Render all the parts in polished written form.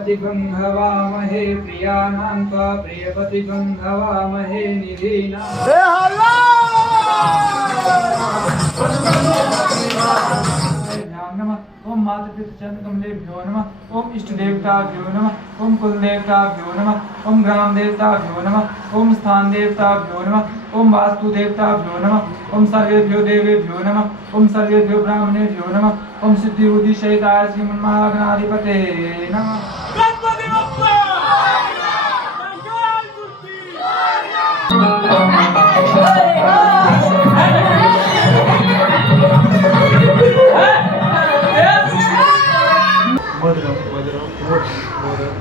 प्रियपतिगं हवामहे प्रियाणां त्वा प्रियपतिगं हवामहे निधीनां नमः। ओम मातृपितृचरणकमलेभ्यो नमः। ओम इष्टदेवताभ्यो नमः। ओम कुलदेवताभ्यो नमः। ओम ग्रामदेवताभ्यो नमः। ओम स्थानदेवताभ्यो नमः। ओम वास्तुदेवताभ्यो नमः। ओम सर्वेभ्यो देवेभ्यो नमः। ओम सर्वेभ्यो ब्राह्मणेभ्यो नमः। ओम सिद्धिबुद्धिसहिताय श्रीमन्महागणाधिपते नमः।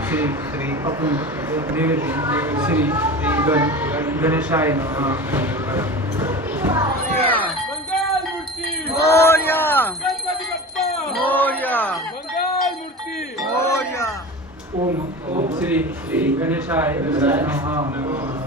श्री श्री श्री गणेशाय नमः। ओम श्री श्री गणेशाय नमः।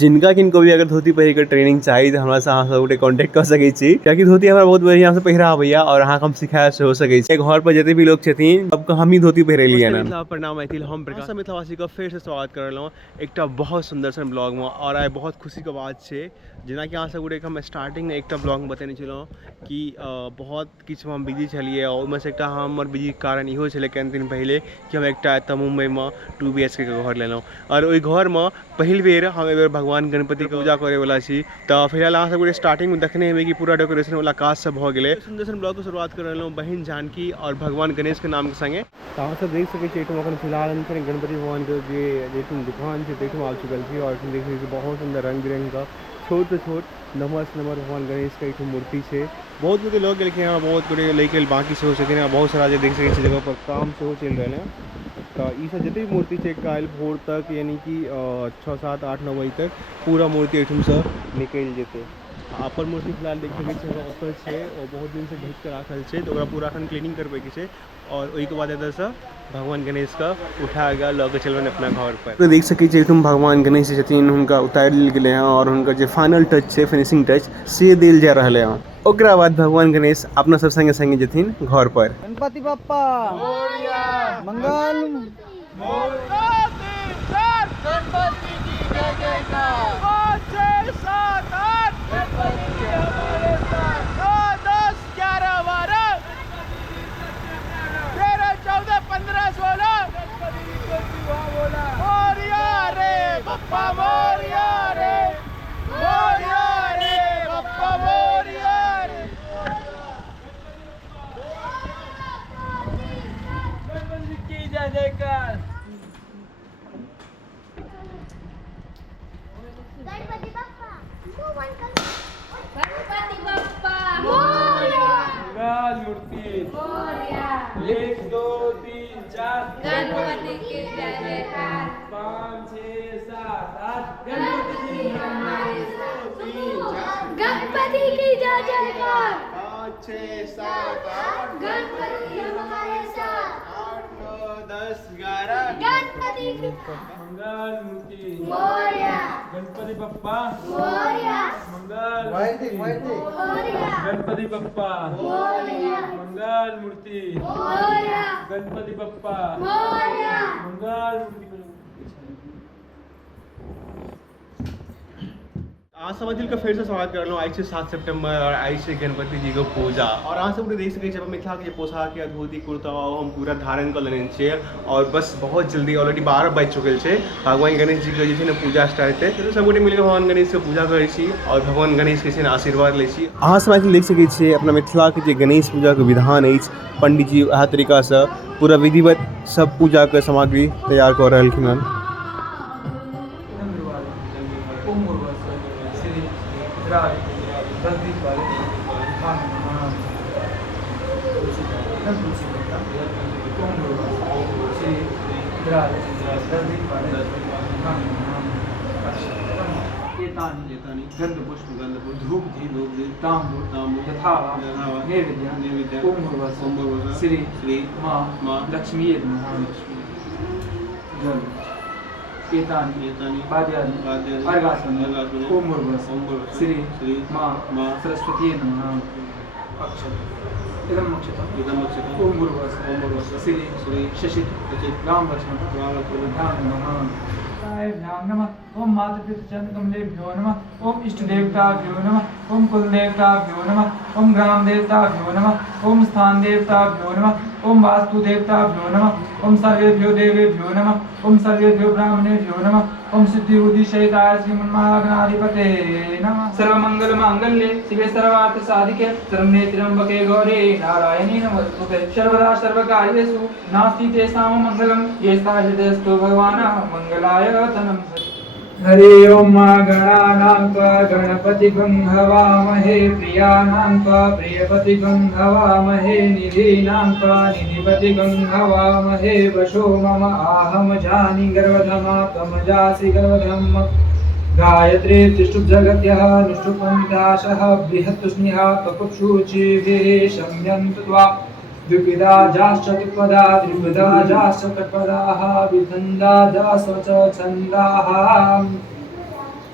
जिनका किनको भी अगर धोती पहिर कर ट्रेनिंग चाहिए तो हमारे साथ सब कॉन्टेक्ट कर सके छी, क्योंकि धोती हमारा बहुत बढ़िया से पहिरा भैया और अहाँ हम सिखाए से हो सके छी। घर पर जितने भी लोग छथिन अब हम ही धोती पहिरे लिए ना। प्रणाम मैथिल, हम प्रकाश मिथिलावासी का फिर से स्वागत कर रहा हूँ एक बहुत सुंदर सन ब्लॉग में। और आइ बहुत खुशी के बात है जेना कि अहाँ सब हम स्टार्टिंग में एक ब्लॉग में बतेने चलूँ कि बहुत किछु हम बिजी छलिए और उसमें से एक हमर बिजी कारण इहो छलै कई दिन पहले कि हम एक मुंबई में 2 BHK के घर लेलहुँ और ओहि घर में पहिल बेर हम एहि बेर भगवान गणपति के पूजा करे वाला छी। तो फिलहाल अहाँ सब स्टार्टिंग में देखने हेबै कि पूरा डेकोरेशन वाला काज सब भ गेलै। सुंदर सन ब्लॉग के शुरुआत कर रहलहुँ बहन जानकी और भगवान गणेश के नाम के संगे। तो अहाँ सब देख सकै छी एठम फिलहाल हम गणपति भगवान के जे दुकान छै तेठम आबि चुकल छी और देख सकै छी बहुत सुंदर रंग बिरंग का छोट से छोट नमहर से नमहर भगवान गणेश के एक मूर्ति है। बहुत बड़े लोग गेलखिन यहाँ, बहुत बड़े लेके बाकी से हो सके बहुत सारा जो देख सके जगह पर काम से चल रहे हैं। तो ये सब जितने भी मूर्ति है कल भोर तक यानी कि 6, 7, 8, 9 बजे तक पूरा मूर्ति एठम से निकल जेते। अपन मूर्ति फिलहाल देख सके है और बहुत दिन से ढक के रखल है तो पूरा अखन क्लीनिंग करबे के और वही के बाद इधर से भगवान गणेश का उठाएगा लगे चलबन अपना घर पर। तो देख सके तुम भगवान गणेश छथिन हुनका उतार लेल गेले हैं और उनका जो फाइनल टच है फिनिशिंग टच से दिल जा रहा है। ओकरा बाद भगवान गणेश अपना सब संगे संगे जथिन घर पर। गणपति बप्पा मंगल गणपति की जय जयकार। 5, 6, 7, 8 गणपति की हमारे साथ 9, 10, 11, 12 13, 14, 15, 16 गणपति को जीवा बोला मोरिया रे बप्पा मोरिया रे बप्पा मोरिया रे। गणपति की जय जयकार। गणपति बप्पा मंगल मूर्ति 1, 2, 3, 4 गणपति की जय जयकार। 5, 6, 7, 8 गणपति जी हमारे साथ। गणपति की जय जयकार। 5, 6, 7, 8 गणपति हमारे साथ। 8, 9, 10, 11 गणपति की मंगल मूर्ति मोरया। गणपति बप्पा मोरया। मंगल मूर्ति मोरया। गणपति बप्पा मोरया। मंगल मूर्ति मोरया। गणपति बप्पा मोरया। मंगल मूर्ति। आज समझिल का फिर से स्वागत कर लो। आज से 7 सितंबर और आज से गणपति जी को पूजा और अहाँ सब देख सके मिथिला के पोशाक या धोती कुर्ता हम पूरा धारण कर लेने छे और बस बहुत जल्दी ऑलरेडी 12 बज चुकल है। भगवान गणेश जी के जे पूजा स्टार्ट है तो सब गोटे मिलकर भगवान गणेश के पूजा करे छी और भगवान गणेश के आशीर्वाद ले छी। अहाँ सब देख सके छी अपना मिथिला के जे गणेश पूजा के विधान है पंडित जी वह तरीका से पूरा विधिवत सब पूजा के सामग्री तैयार कर रहलखिन हन। गंध पुष्प धूप दीप तांबूल यथा नैवेद्य ओम श्री श्री माँ लक्ष्मी जल एतानि पाद्यानि अर्घासनानि ओम श्री श्री माँ सरस्वती नमः। अक्षर इदं मोक्षितम् इदं मोक्षितम् ओम गुरुवत्स ओम गुरुवत्स श्री श्री शशि राम लक्ष्मण ध्यान नमः नमः ओम मातृपितृचंद कमलेभ्यो नमः ओम इष्ट देवताभ्यो नमः ओम कुल देवताभ्यो नमः ओम ग्राम देवताभ्यो नमः ओम स्थान देवताभ्यो नमः ओम वास्तु देवताभ्यो नमः ओम सर्वेभ्यो देवेभ्यो नमः ओम सर्वेभ्यो ब्राह्मणेभ्यो नमः ओम सिद्धि बुद्धि सहिताय श्रीमन्महागणाधिपते नमः सर्वमंगल मांगल्ये शिवे सर्वार्थ साधिके शरण्ये त्र्यंबके गौरी नारायणी नमोस्तुते सर्वदा सर्वकार्येषु नास्ति तेषां मंगलम् येषां हृदयस्थो भगवान् मंगलाय तनं हरि ओम गणानां त्वा गणपतिगं हवामहे प्रियाणां त्वा प्रियपतिगं हवामहे निधीनां त्वा निधिपतिगं हवामहे वशो मम आहम जानि गर्वधमा त्वं जासि गर्वधम् गायत्री तिष्ठुप् जगत्यः निष्ठुपन्ताशः बृहत्तुष्ण्यः कपुक्षुचिभिः शम्यन्तु त्वा द्विपदा जाश्चतुपदा त्रिपदा जाश्चतुपदाः विधन्दा जाश्च छन्दाः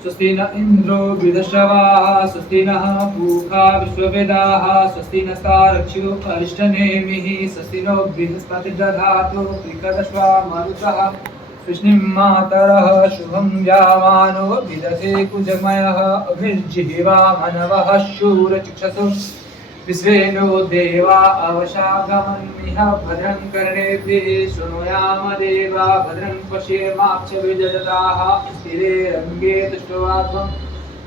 स्वस्ति न इन्द्रो वृधश्रवाः स्वस्ति नः पूषा विश्ववेदाः स्वस्ति नस्तारक्षो अरिष्टनेमिः स्वस्ति नो बृहस्पतिर्दधातु त्रिकदश्वा मरुतः कृष्णीं मातरः शुभं यामानो विदधे कुजमयः अभिर्जिह्वा मनवः शूरचक्षुः विश्वेनो देवा अवशागमन्निह भद्रं कर्णेभिः शृणुयाम देवा भद्रं पश्येमाक्षभिर्यजताः स्थिरे रङ्गे तुष्टवाध्वं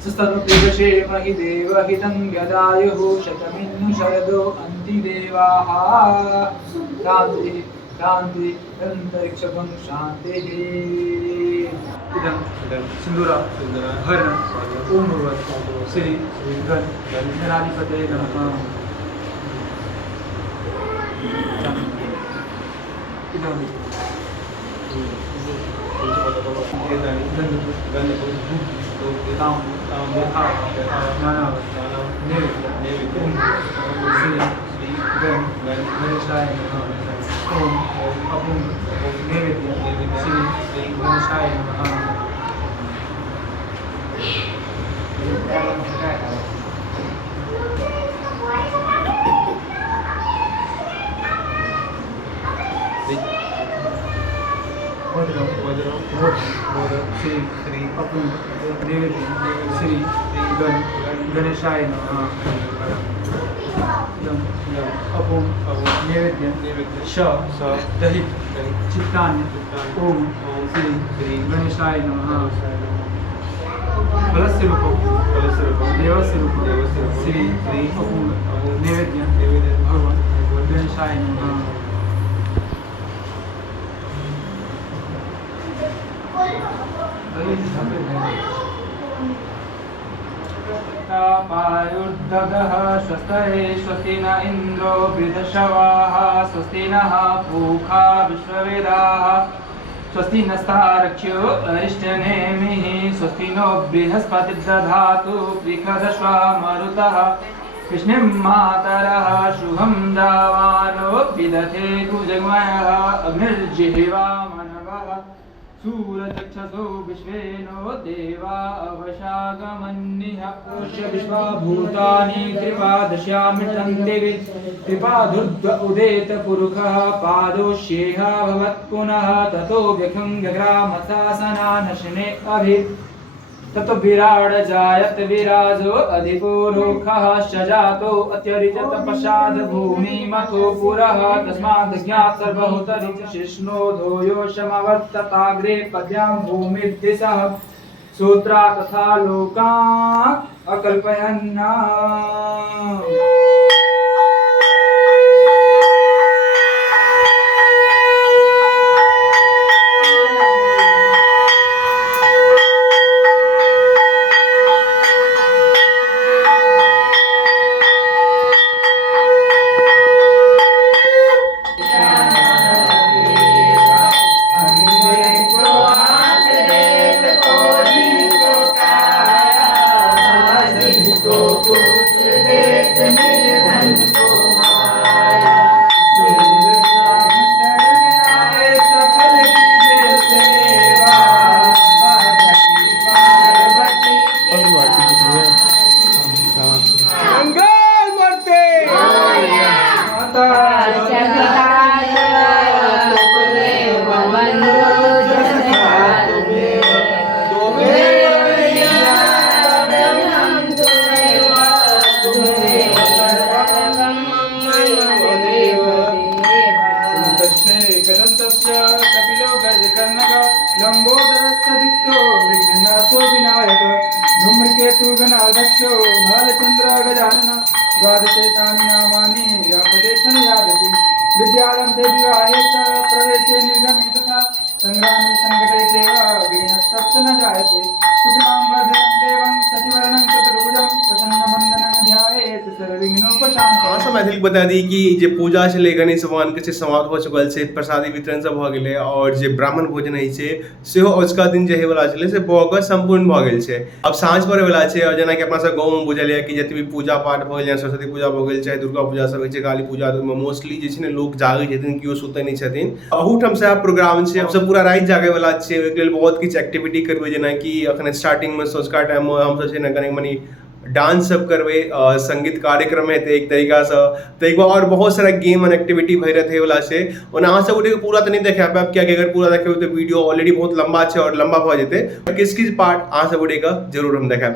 सुस्तनुप्रियशेमहि देवहितं यदायुः शतमिन्नु शरदो अन्ति देवाः शान्तिः शांति अंतरिक्षं शांतिः इदं सिंदूरा हरण ओम भगवत् श्री गणाधिपते नमः इदं गणेशाय नमः ओम अपुं नैवेद्य श्री गणेशाय नमः श्री अपुं नैवेद्य श्री गणेशाय नमः अपुं नैवेद्य श दहि चित्तान्य ओम श्री गणेशाय नमः फलस्य रूपं देवस्य रूपं श्री अपुं नैवेद्य भगवान् गणेशाय नमः पायुर्दगः स्वस्तये स्वस्ति न इन्द्रो वृधश्रवाः स्वस्ति नः पूषा विश्ववेदाः स्वस्ति नस्तारक्ष्यो अरिष्टनेमिः स्वस्ति नो बृहस्पतिर्दधातु त्रिकदश्वा मरुतः कृष्णीं मातरः शुभं जावानो विदधे कुजमयः अग्निर्जिह्वा मनवः सूरचक्षसो विश्वेनो देवा अवशागमन्निह पुष्य विश्वभूतानि त्रिपादश्यामृतन्ते त्रिपादुर्ध्व उदेत पुरुषः पादोष्येह भवत् पुनः ततो व्यखं व्यग्रामसासनानशने अभि ततो विराड जायत विराजो अधिको रोखः शजातो अत्यरिजत पश्चाद भूमि मतो पुरः तस्माद् ज्ञात सर्वहुतरिच शिष्णो धोयोशमवर्तताग्रे पद्यां भूमिर्दिशः सूत्रा तथा लोका अकल्पयन्ना पुत्र देव कर्णक लंबोदरस्तदिक्तो विघ्ननाशो विनायक धूम्रकेतु गणाध्यक्षो भालचंद्र गजानन द्वादशेतानि नामानि व्यापदेशं यादति विद्यारंभे विवाहे च प्रवेशे निर्गमे तथा संग्रामे संकटे चैव विघ्नस्तस्य न जायते शुक्लां वरदं देवं शशिवर्णं चतुर्भुजं प्रसन्नवदनं ध्यायेत् सर्वविघ्नोपशान्तये। हाँ सब मैथिली बता दी कि जे पूजा छलै गणेश भगवान के समाप्त हो चुकल छै, प्रसादी वितरण सब भ गेलै और जे ब्राह्मण भोजन होइ छै सेहो अजुका दिन जे होइवला छलै से भऽ कऽ संपूर्ण भऽ गेल छै। अब साँझ पड़ै वला छै और जेना कि अपना सब गाँव में बुझल यऽ कि जते भी पूजा पाठ भऽ गेल, या सरस्वती पूजा भऽ गेल, चाहे दुर्गा पूजा सब होइ छै, काली पूजा, ओहिमे मोस्टली जे छै ने लोग जागै छथिन, केओ सुतै नहि छथिन। अहूठाम से प्रोग्राम छै, हमसब पूरा राति जागै वला छियै, ओहिके लेल बहुत किछु एक्टिविटी करबै, जेना कि अखन स्टार्टिंग में सँझुका टाइम में हमसब छै ने कनी मनी डांस सब करबै, संगीत कार्यक्रम हेतै एक तरीका से, तो एक और बहुत सारा गेम एंड एक्टिविटी भई रहते वाला छै। और अहाँ सब वीडियो पूरा तो नहीं देखा पाएब, कियाकि अगर पूरा देखेबै तो वीडियो ऑलरेडी बहुत लंबा छै और लंबा भ जेतै। किस किस पार्ट अहाँ सब वीडियो का जरूर हम देखाब।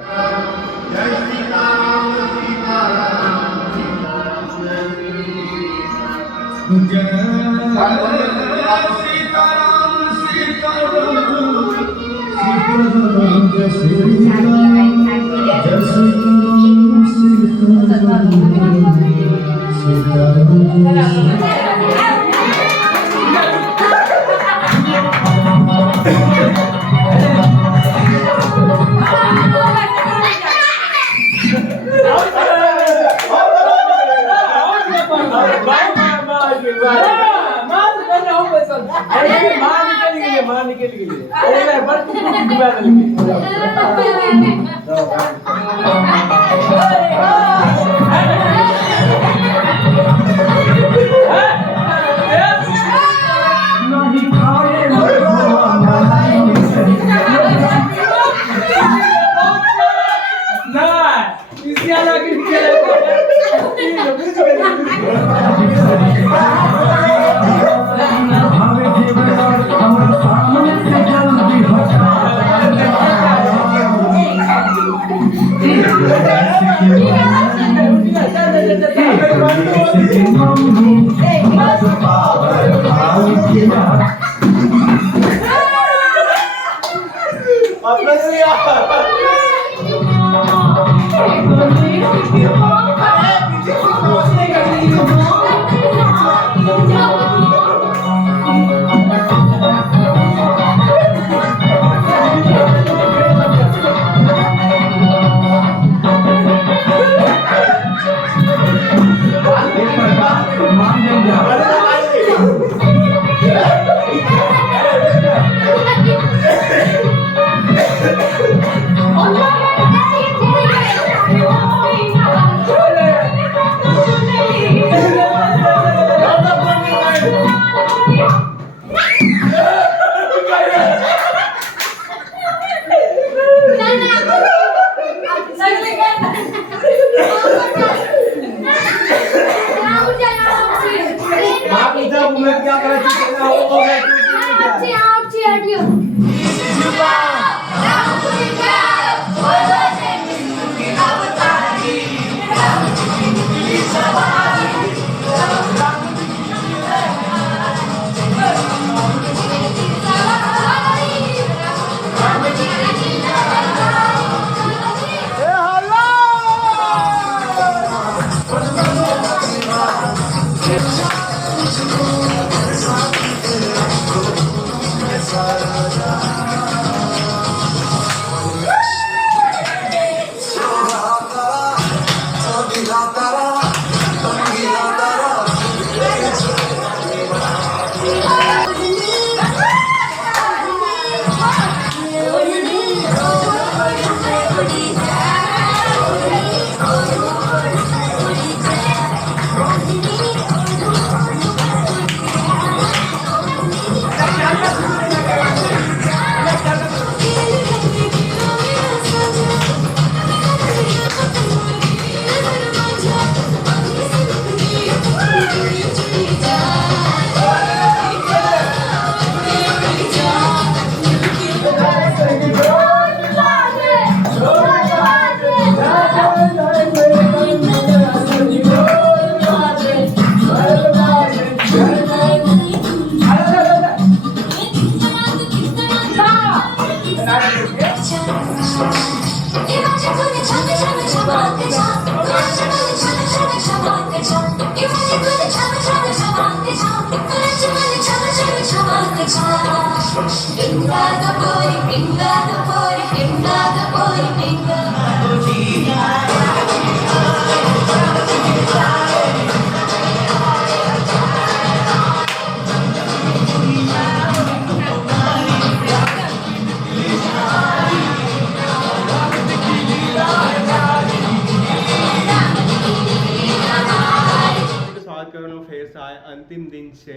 अंतिम दिन से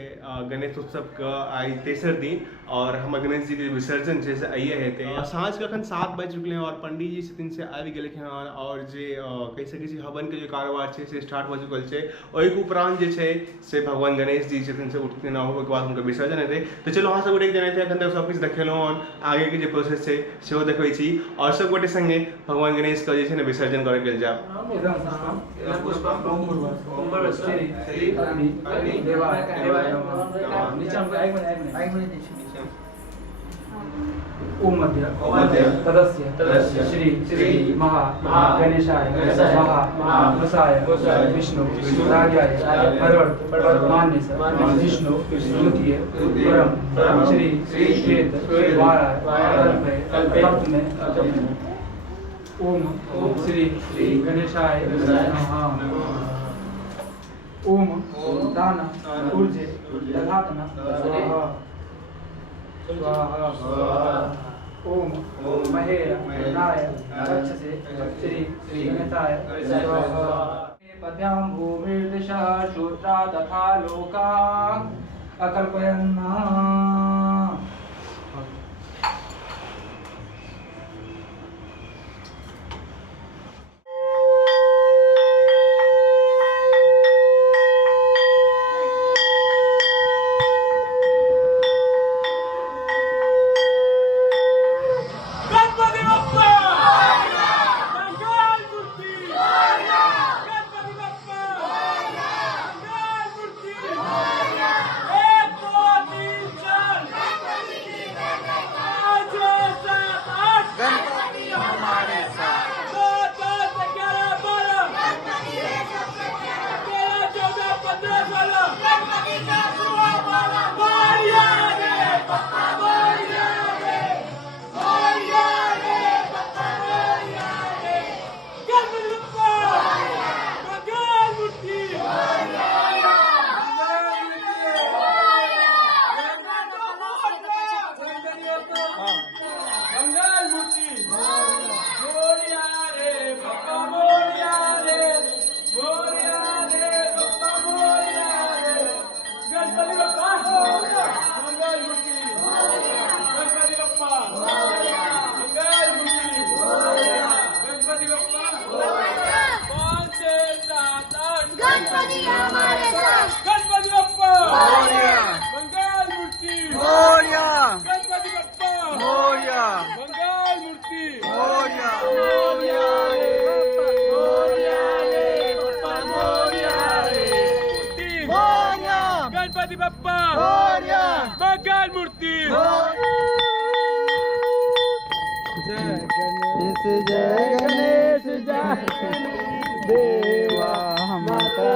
गणेश उत्सव का आई तेसर दिन और हम गणेश जी के विसर्जन से आइए हेते साँझ के अखन 7 बज चुकले हैं और पंडित जी से से आबि गेल हैं और जे कह सकै छी हवन के जो कारोबार है से स्टार्ट भ चुकल है। ओहि के उपरांत जे छै से भगवान गणेश जी से उठथिन और ओहि के बाद हुनकर विसर्जन हेतै। तो चलो अहाँ सब गोटे जने थे अखन तक सब किछु देखेलहुँ हन आगे के जे प्रोसेस है सेहो देखबै छी और सब गोटे संगे भगवान गणेश के जे छै ने विसर्जन करय गेल जाब। ओम मध्य तदस्य श्री महा गणेशाय महा गुसाय विष्णु राजाय हरवर्त विष्णु द्वितीय परम श्री वेद ओम श्री गणेशाय नमः। ओम दान ऊर्जे दधातना स्वाहा। ओम महेर नाय रक्षसे श्री गणेशाय स्वाहा। पद्यां भूमिर्दिशः श्रोत्रा तथा लोका अकल्पयन्ना। गणपति बप्पा मंगल मूर्ति। जय गणेश जय देवा माता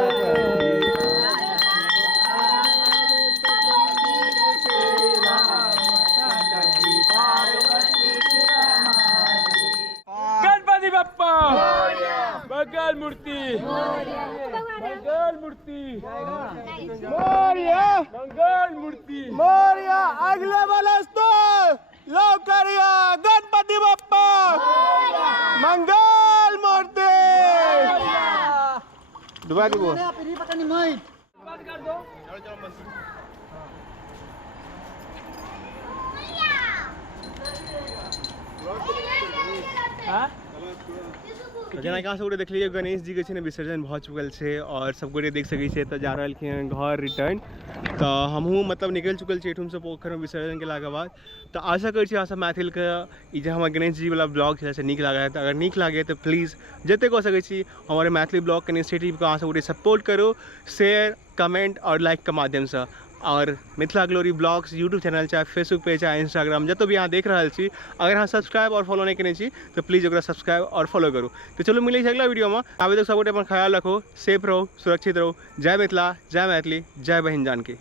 गणपति बप्पा मंगल मूर्ति मंगल मूर्ति मोरया मंगल मूर्ति मोरया। अगले वर्ष तो लवकरिया गणपति बप्पा मंगल मूर्ति। दुआ दीबो बात कर दो। जेना कि अहाँ सब गोटे देख लीजिए गणेश जी के विसर्जन भ चुकल है और सब गोटे देख सकै छियै तो जा रहल घर रिटर्न। तो हमहूँ मतलब निकल चुकल छी एठुम से पोखर में विसर्जन केला के बाद। तो आशा कर छी अहाँ सब मैथिल के ई जे हमर गणेश जी वाला ब्लॉग है से नीक लागे है। तो अगर नीक लागे तो प्लीज़ जते कह सकै छी हमारे मैथिली ब्लॉग के इनिशिएटिव को अहाँ सब गोटे सपोर्ट करो शेयर कमेंट और लाइक के माध्यम से। और Mithila glory blogs YouTube channel चाहे फेसबुक पेज चाहे इंस्टाग्राम जब भी यहाँ देख रहा छी, अगर यहाँ सब्सक्राइब और फॉलो नहीं करें छी तो प्लीज़ ओकरा सब्सक्राइब और फॉलो करूँ। तो चलो मिले अगला वीडियो में। अभी तक सब अपन ख्याल रखो, सेफ रहो, सुरक्षित रहो। जय मिथिला, जय मैथिली, जय बहिन जानकी।